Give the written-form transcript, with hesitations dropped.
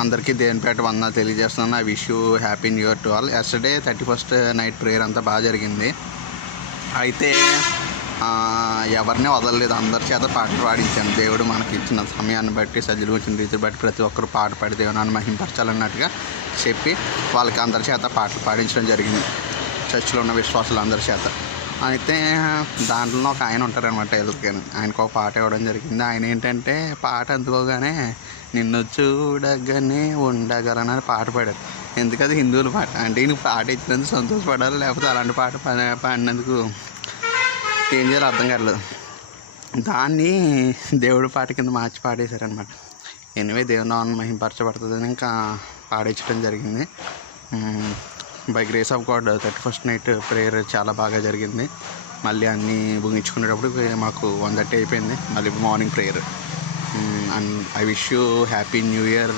అందరికీ దేవునిపేట వందనాలు తెలియజేస్తున్నాను. I wish you happy new year to all. Yesterday 31st night prayer అంతా బాగా జరిగింది. అయితే ఎవరిని వదలలేదు, అందరి చేత పాటలు పాడించాను. దేవుడు మనకి ఇచ్చిన సమయాన్ని బట్టి, సజ్జలు వచ్చిన రీతిని బట్టి ప్రతి ఒక్కరు పాట పాడి దేవుని మహింపరచాలన్నట్టుగా చెప్పి వాళ్ళకి అందరి చేత పాటలు పాడించడం జరిగింది, చర్చిలో ఉన్న విశ్వాసులు అందరి చేత. అయితే దాంట్లో ఒక ఆయన ఉంటారనమాట, ఎదురుగాను ఆయనకు ఒక పాట ఇవ్వడం జరిగింది. ఆయన ఏంటంటే పాట అందుకోగానే నిన్ను చూడగానే ఉండగలనని పాట పాడారు. ఎందుకది హిందువుల పాట అంటే ఈయనకు పాట ఇచ్చినందుకు సంతోషపడాలి, లేకపోతే అలాంటి పాట పాడినందుకు ఏం చేయాలో అర్థం కాలేదు. దాన్ని దేవుడి పాట కింద మార్చి పాడేశారనమాట. ఎనివే దేవుని నామం మహింపరచబడుతుందని ఇంకా పాడించడం జరిగింది. By grace of God 31st night prayer చాలా బాగా జరిగింది. మళ్ళీ అన్నీ ముగించుకునేటప్పుడు మాకు 1:30 అయిపోయింది. మళ్ళీ morning prayer. And I wish you happy new year.